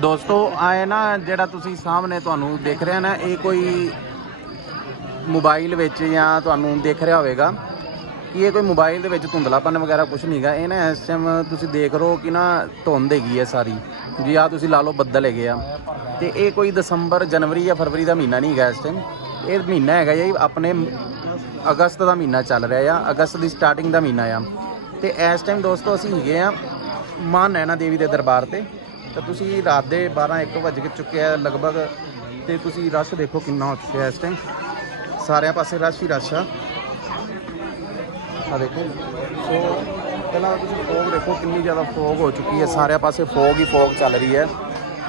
ਦੋਸਤੋ ਆਏ ਨਾ ਜਿਹੜਾ ਤੁਸੀਂ ਸਾਹਮਣੇ ਤੁਹਾਨੂੰ ਦਿਖ ਰਿਹਾ ਨਾ, ਇਹ ਕੋਈ ਮੋਬਾਈਲ ਵਿੱਚ ਜਾਂ ਤੁਹਾਨੂੰ ਦਿਖ ਰਿਹਾ ਹੋਵੇਗਾ ਕਿ ਇਹ ਕੋਈ ਮੋਬਾਈਲ ਦੇ ਵਿੱਚ ਧੁੰਦਲਾਪਨ ਵਗੈਰਾ ਕੁਝ ਨਹੀਂਗਾ ਇਹ ਨਾ ਇਸ ਟਾਈਮ ਤੁਸੀਂ ਦੇਖ ਰਹੋ ਕਿ ਨਾ ਧੁੰਦ ਹੈਗੀ ਹੈ ਸਾਰੀ। ਜੀ ਆ ਤੁਸੀਂ ਲਾ ਲਓ ਬੱਦਲ ਹੈਗੇ ਆ। ਤੇ ਇਹ ਕੋਈ ਦਸੰਬਰ, ਜਨਵਰੀ ਜਾਂ ਫਰਵਰੀ ਦਾ ਮਹੀਨਾ ਨਹੀਂ ਹੈਗਾ ਇਸ ਟਾਈਮ ਇਹ ਮਹੀਨਾ ਹੈਗਾ ਜੀ, ਆਪਣੇ ਅਗਸਤ ਦਾ ਮਹੀਨਾ ਚੱਲ ਰਿਹਾ ਆ, ਅਗਸਤ ਦੀ ਸਟਾਰਟਿੰਗ ਦਾ ਮਹੀਨਾ ਆ। ਤੇ ਇਸ ਟਾਈਮ ਦੋਸਤੋ ਅਸੀਂ ਹੈਗੇ ਆ ਮਾਂ ਨੈਣਾ ਦੇਵੀ ਦੇ ਦਰਬਾਰ ਤੇ। ਤਾਂ ਤੁਸੀਂ ਰਾਤ ਦੇ 12 1 ਵਜ ਕੇ ਚੁੱਕਿਆ ਲਗਭਗ, ਤੇ ਤੁਸੀਂ ਰਸ਼ ਦੇਖੋ ਕਿੰਨਾ ਹੋ ਚੁੱਕਿਆ ਇਸ ਟਾਈਮ ਸਾਰਿਆਂ ਪਾਸੇ ਰਸ਼ ਹੀ ਰਸ਼ ਆ। ਆ ਦੇਖੋ, ਸੋ ਪਹਿਲਾਂ ਤੁਸੀਂ ਫੋਗ ਦੇਖੋ, ਕਿੰਨੀ ਜ਼ਿਆਦਾ ਫੋਗ ਹੋ ਚੁੱਕੀ ਹੈ। ਸਾਰਿਆਂ ਪਾਸੇ ਫੋਗ ਹੀ ਫੋਗ ਚੱਲ ਰਹੀ ਹੈ।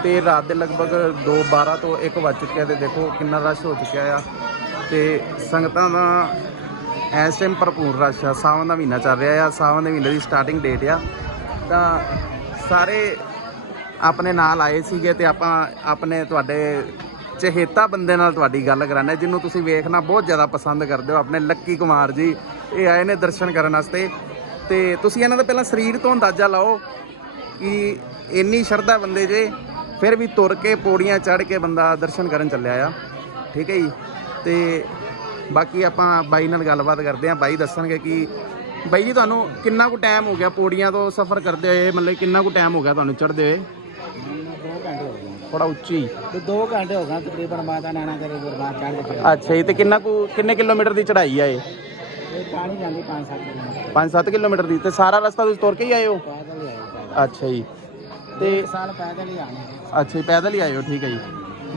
ਤੇ ਰਾਤ ਦੇ ਲਗਭਗ 2 12 ਤੋਂ 1 ਵੱਜ ਚੁੱਕਿਆ ਤੇ ਦੇਖੋ ਕਿੰਨਾ ਰਸ਼ ਹੋ ਚੁੱਕਿਆ ਆ। ਤੇ ਸੰਗਤਾਂ ਦਾ ਇਸ ਟਾਈਮ ਭਰਪੂਰ ਰਸ਼ ਆ। ਸਾਵਨ ਦਾ ਮਹੀਨਾ ਚੱਲ ਰਿਹਾ ਆ। ਸਾਵਨ ਦੇ ਮਹੀਨੇ ਦੀ ਸਟਾਰਟਿੰਗ ਡੇਟ ਆ। ਤਾਂ ਸਾਰੇ ਆਪਣੇ ਨਾਲ ਆਏ ਸੀਗੇ ਤੇ ਆਪਾਂ ਆਪਣੇ ਤੁਹਾਡੇ ਚਹੇਤਾ ਬੰਦੇ ਨਾਲ ਤੁਹਾਡੀ ਗੱਲ ਕਰਾਣਾ ਜਿਹਨੂੰ ਤੁਸੀਂ ਵੇਖਣਾ ਬਹੁਤ ਜ਼ਿਆਦਾ ਪਸੰਦ ਕਰਦੇ ਹੋ, ਆਪਣੇ ਲੱਕੀ ਕੁਮਾਰ ਜੀ। ਇਹ ਆਏ ਨੇ ਦਰਸ਼ਨ ਕਰਨ ਵਾਸਤੇ। ਤੇ ਤੁਸੀਂ ਇਹਨਾਂ ਦਾ ਪਹਿਲਾਂ ਸਰੀਰ ਤੋਂ ਅੰਦਾਜ਼ਾ ਲਾਓ ਕਿ ਇੰਨੀ ਸ਼ਰਧਾ ਬੰਦੇ ਜੇ, ਫਿਰ ਵੀ ਤੁਰ ਕੇ ਪੌੜੀਆਂ ਚੜ੍ਹ ਕੇ ਬੰਦਾ ਦਰਸ਼ਨ ਕਰਨ ਚੱਲਿਆ ਆ। ਠੀਕ ਹੈ ਜੀ? ਤੇ ਬਾਕੀ ਆਪਾਂ ਬਾਈ ਨਾਲ ਗੱਲਬਾਤ ਕਰਦੇ ਹਾਂ। ਬਾਈ ਦੱਸਣਗੇ ਕਿ ਬਾਈ ਜੀ, ਤੁਹਾਨੂੰ ਕਿੰਨਾ ਕੁ ਟਾਈਮ ਹੋ ਗਿਆ ਪੌੜੀਆਂ ਤੋਂ ਸਫ਼ਰ ਕਰਦੇ ਹੋਏ? ਮਤਲਬ ਕਿੰਨਾ ਕੁ ਟਾਈਮ ਹੋ ਗਿਆ ਤੁਹਾਨੂੰ ਚੜ੍ਹਦੇ ਹੋਏ? ਥੋੜਾ ਉੱਚੀ। ਤੇ 2 ਘੰਟੇ ਹੋ ਗਏ ਤਕਰੀਬਨ ਮਾਤਾ ਨੈਣਾ ਕਰੇ ਦਰਬਾਰ ਚੜ੍ਹ ਕੇ ਅੱਛਾ ਜੀ ਤੇ ਕਿੰਨਾ ਕੁ ਕਿੰਨੇ ਕਿਲੋਮੀਟਰ ਦੀ ਚੜ੍ਹਾਈ ਆ ਇਹ? ਇਹ ਪਾਣੀ ਜਾਂਦੀ 5-7 ਕਿਲੋਮੀਟਰ। 5-7 ਕਿਲੋਮੀਟਰ ਦੀ। ਤੇ ਸਾਰਾ ਰਸਤਾ ਤੁਸੀਂ ਤੁਰ ਕੇ ਹੀ ਆਏ ਹੋ? ਪੈਦਲ ਹੀ ਆਏ ਪੈਦਲ। ਅੱਛਾ ਜੀ। ਤੇ ਸਾਲ ਪੈਦਲ ਹੀ ਆਣੇ ਅੱਛਾ ਜੀ ਪੈਦਲ ਹੀ ਆਏ ਹੋ ਠੀਕ ਹੈ ਜੀ।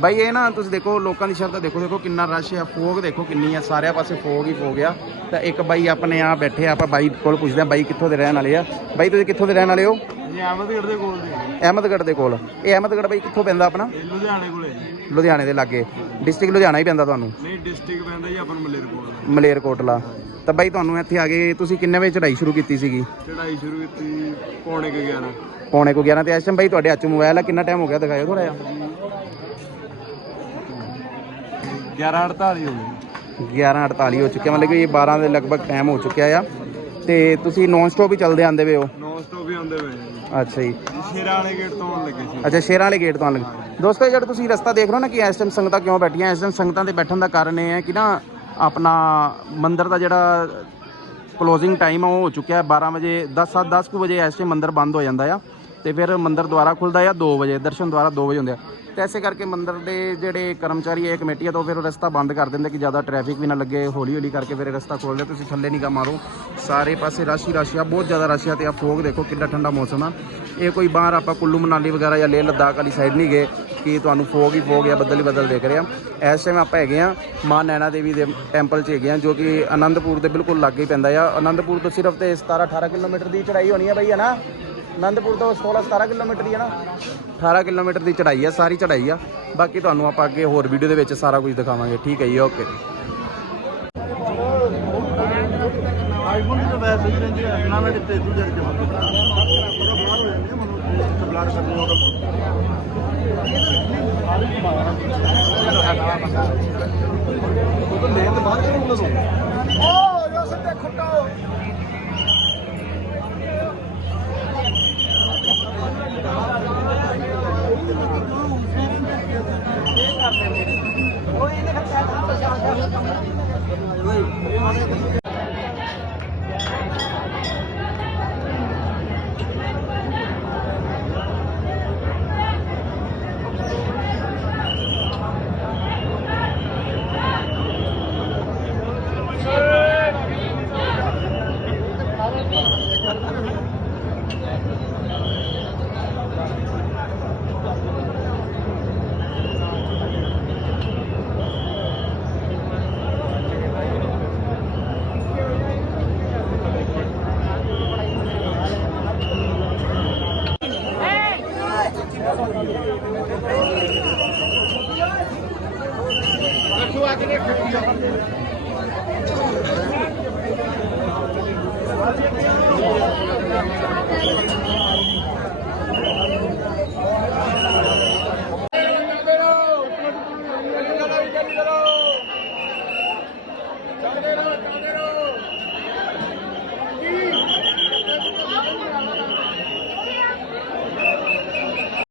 ਬਾਈ ਇਹ ਨਾ ਤੁਸੀਂ ਦੇਖੋ ਲੋਕਾਂ ਦੀ ਸ਼ਰਧਾ ਦੇਖੋ ਦੇਖੋ ਕਿੰਨਾ ਰਸ਼ ਆ ਫੋਗ ਦੇਖੋ ਕਿੰਨੀ ਆ ਸਾਰਿਆਂ ਪਾਸੇ ਫੋਗ ਹੀ ਫੋਗ ਆ। ਤਾਂ ਇੱਕ ਬਾਈ ਆਪਣੇ ਆ ਬੈਠੇ ਆ ਆਪਾਂ ਬਾਈ ਕੋਲ ਪੁੱਛਦੇ ਆ ਬਾਈ ਕਿੱਥੋਂ ਦੇ ਰਹਿਣ ਵਾਲੇ ਆ? ਬਾਈ ਤੁਸੀਂ ਕਿੱਥੋਂ ਦੇ ਰਹਿਣ ਵਾਲੇ ਹੋ? ਜੀ ਅਹਿਮਦਗੜ੍ਹ ਦੇ ਕੋਲ ਦੇ ਅਹਿਮਦਗੜ੍ਹ ਦੇ ਕੋਲ। ਇਹ ਅਹਿਮਦਗੜ੍ਹ ਬਾਈ ਕਿੱਥੋਂ ਪੈਂਦਾ ਆਪਣਾ? ਇਹ ਲੁਧਿਆਣੇ ਕੋਲੇ ਜੀ। ਲੁਧਿਆਣੇ ਦੇ ਲਾਗੇ। ਡਿਸਟ੍ਰਿਕਟ ਲੁਧਿਆਣਾ ਹੀ ਪੈਂਦਾ ਤੁਹਾਨੂੰ? ਨਹੀਂ ਡਿਸਟ੍ਰਿਕਟ ਪੈਂਦਾ ਜੀ ਆਪਾਂ ਨੂੰ ਮਲੇਰਕੋਟਲਾ। ਮਲੇਰਕੋਟਲਾ। ਤਾਂ ਬਾਈ ਤੁਹਾਨੂੰ ਇੱਥੇ ਆ ਕੇ ਤੁਸੀਂ ਕਿੰਨੇ ਵਜੇ ਚੜਾਈ ਸ਼ੁਰੂ ਕੀਤੀ ਸੀਗੀ? ਚੜਾਈ ਸ਼ੁਰੂ ਕੀਤੀ ਪੌਣੇ ਕੇ 11 ਪੌਣੇ ਕੋ 11 ਤੇ ਇਸ ਟਾਈਮ ਬਾਈ ਤੁਹਾਡੇ ਹੱਥ 'ਚ ਮੋਬਾਈਲ ਆ ਕਿੰਨਾ ਟਾਈਮ ਹੋ ਗਿਆ ਦਿਖਾਇਓ ਥੋੜਾ ਜਿਹਾ? 11:48 ਹੋ ਗਏ। 11:48 ਹੋ ਚੁੱਕਿਆ ਮਤਲਬ ਕਿ ਇਹ 12 ਦੇ ਲਗਭਗ ਟਾਈਮ ਹੋ ਚੁੱਕਿਆ ਆ। ਤੇ ਤੁਸੀਂ ਨੌਨ ਸਟਾਪ ਹੀ ਚੱਲਦੇ ਆਂਦੇ ਵੇ ਹੋ? ਨੌ ਸਟਾਪ ਵੀ ਆਉਂਦੇ ਪਏ ਜੀ। ਅੱਛਾ ਜੀ। ਸ਼ੇਰਾਂ ਵਾਲੇ ਗੇਟ ਤੋਂ ਆਉਣ ਲੱਗੇ ਸੀ। ਅੱਛਾ ਸ਼ੇਰਾਂ ਵਾਲੇ ਗੇਟ ਤੋਂ ਆਉਣ ਲੱਗੇ। ਦੋਸਤੋ ਜਿਹੜਾ ਤੁਸੀਂ ਰਸਤਾ ਦੇਖ ਰਹੇ ਹੋ ਨਾ ਕਿ ਇਸ ਟਾਈਮ ਸੰਗਤਾਂ ਕਿਉਂ ਬੈਠੀਆਂ ਇਸ ਟਾਈਮ ਸੰਗਤਾਂ ਦੇ ਬੈਠਣ ਦਾ ਕਾਰਨ ਇਹ ਹੈ ਕਿ ਨਾ ਆਪਣਾ ਮੰਦਿਰ ਦਾ ਜਿਹੜਾ ਕਲੋਜ਼ਿੰਗ ਟਾਈਮ ਆ ਉਹ ਹੋ ਚੁੱਕਿਆ ਹੈ 12 ਵਜੇ 10 7 10 ਕੁ ਵਜੇ ਇਸ ਟਾਈਮ ਮੰਦਿਰ ਬੰਦ ਹੋ ਜਾਂਦਾ ਆ। ਤੇ ਫਿਰ ਮੰਦਿਰ ਦੁਆਰਾ ਖੁੱਲਦਾ ਆ 2 ਵਜੇ, ਦਰਸ਼ਨ ਦੁਆਰਾ 2 ਵਜੇ ਹੁੰਦੇ ਆ। ਤੇ ਐਸੇ ਕਰਕੇ ਮੰਦਿਰ ਦੇ ਜਿਹੜੇ ਕਰਮਚਾਰੀ ਹੈ ਕਮੇਟੀ ਆ, ਤੋਂ ਫਿਰ ਰਸਤਾ ਬੰਦ ਕਰ ਦਿੰਦੇ ਕਿ ਜ਼ਿਆਦਾ ਟ੍ਰੈਫਿਕ ਵੀ ਨਾ ਲੱਗੇ ਹੌਲੀ ਹੌਲੀ ਕਰਕੇ ਫਿਰ ਇਹ ਰਸਤਾ ਖੋਲ੍ਹਦੇ ਤੁਸੀਂ ਥੱਲੇ ਨਿਗਾ ਮਾਰੋ, ਸਾਰੇ ਪਾਸੇ ਰਾਸ਼ੀ ਰਾਸ਼ੀ ਆ, ਬਹੁਤ ਜ਼ਿਆਦਾ ਰਾਸ਼ੀ ਆ ਤੇ ਆ ਫੋਗ ਦੇਖੋ ਕਿੰਨਾ ਠੰਡਾ ਮੌਸਮ ਆ। ਇਹ ਕੋਈ ਬਾਹਰ ਆਪਾਂ ਕੁੱਲੂ ਮਨਾਲੀ ਵਗੈਰਾ ਜਾਂ ਲੇਹ ਲੱਦਾਖ ਵਾਲੀ ਸਾਈਡ ਨਹੀਂ ਗਏ ਕਿ ਤੁਹਾਨੂੰ ਫੋਗ ਹੀ ਫੋਗ ਆ ਬੱਦਲ ਹੀ ਬੱਦਲ ਦੇਖ ਰਹੇ ਆ। ਇਸ ਟਾਈਮ ਆਪਾਂ ਹੈਗੇ ਆ ਮਾਂ ਨੈਣਾ ਦੇਵੀ ਦੇ ਟੈਂਪਲ 'ਚ ਹੈਗੇ ਆ, ਜੋ ਕਿ ਆਨੰਦਪੁਰ ਦੇ ਬਿਲਕੁਲ ਲਾਗੇ ਪੈਂਦਾ ਆ। ਆਨੰਦਪੁਰ ਤੋਂ ਸਿਰਫ ਤੇ 17 18 ਕਿਲੋਮੀਟਰ ਦੀ ਚੜਾਈ ਹੋਣੀ ਆ ਬਈ, ਹੈ ਨਾ? ਆਨੰਦਪੁਰ ਤੋਂ 16 17 ਕਿਲੋਮੀਟਰ ਹੀ ਹੈ ਨਾ? 18 ਕਿਲੋਮੀਟਰ ਦੀ ਚੜ੍ਹਾਈ ਆ, ਸਾਰੀ ਚੜਾਈ ਆ। ਬਾਕੀ ਤੁਹਾਨੂੰ ਆਪਾਂ ਅੱਗੇ ਹੋਰ ਵੀਡੀਓ ਦੇ ਵਿੱਚ ਸਾਰਾ ਕੁਝ ਦਿਖਾਵਾਂਗੇ। ਠੀਕ ਹੈ ਜੀ ਓਕੇ ਆਈਫੋਨ ਦੀ ਤਾਂ ਵੈਸੇ ਹੀ ਰਹਿੰਦੀ ਹੈ ਨਾ ਮੈਂ ਕਿਤੇ ਦੂਜੇ ਦੇ ਬਾਹਰ ਹੋ ਕਰਨੀ ਉਹਦਾ ਉਹ ਤਾਂ ਲੈ ਤੇ 왜 ਚੱਲਦੇ ਰਹੋ ਚੱਲਦੇ